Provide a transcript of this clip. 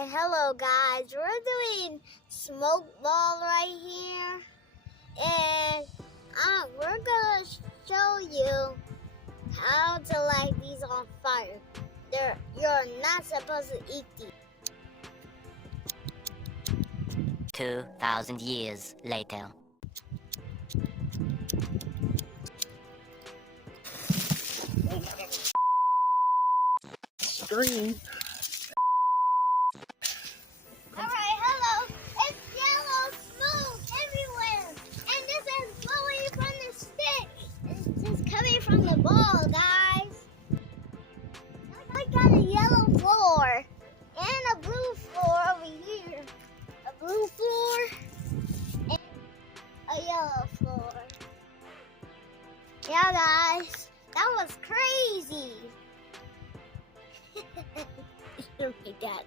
Alright, hello guys. We're doing smoke ball right here. And we're gonna show you how to light these on fire. You're not supposed to eat these. 2,000 years later. Screen. Alright, hello. It's yellow smoke everywhere. And this is blowing from the stick. It's just coming from the ball, guys. I got a yellow floor and a blue floor over here. A blue floor and a yellow floor. Yeah, guys. That was crazy. Oh my God.